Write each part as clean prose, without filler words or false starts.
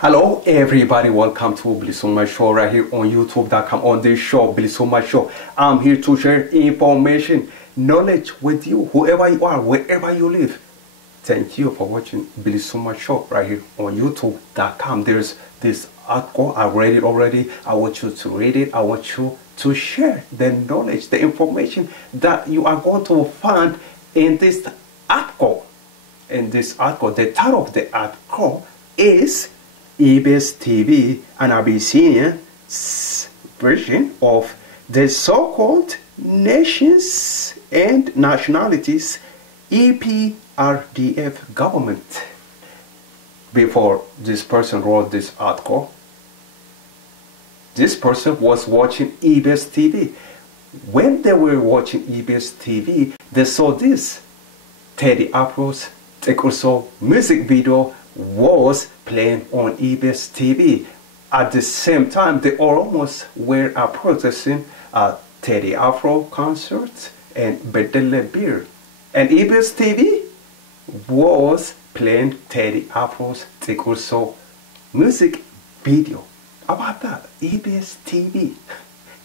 Hello everybody, welcome to bilisummaashow right here on youtube.com. On this show, bilisummaashow, I'm here to share information, knowledge with you, whoever you are, wherever you live. Thank you for watching bilisummaashow right here on youtube.com. There's this article, I read it already. I want you to read it. I want you to share the knowledge, the information that you are going to find in this article. The title of the article is EBS TV, an Abyssinian version of the so-called nations and nationalities EPRDF government. Before this person wrote this article, this person was watching EBS TV. When they were watching EBS TV, they saw this. Teddy Afro's Tikure music video was playing on EBS TV. At the same time, the Oromos were protesting at Teddy Afro concert and Bedele beer. And EBS TV was playing Teddy Afro's Tikure music video. How about that? EBS TV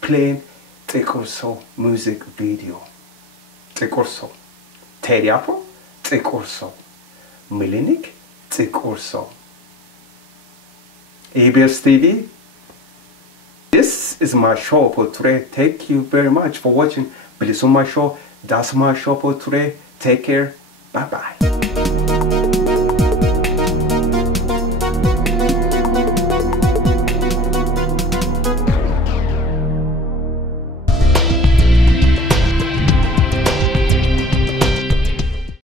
playing Tikure music video. Tikure, Teddy Afro, Tikure, Milinik, Tikure, EBS TV. This is my show for today. Thank you very much for watching bilisummaashow. That's my show for today. Take care. Bye bye.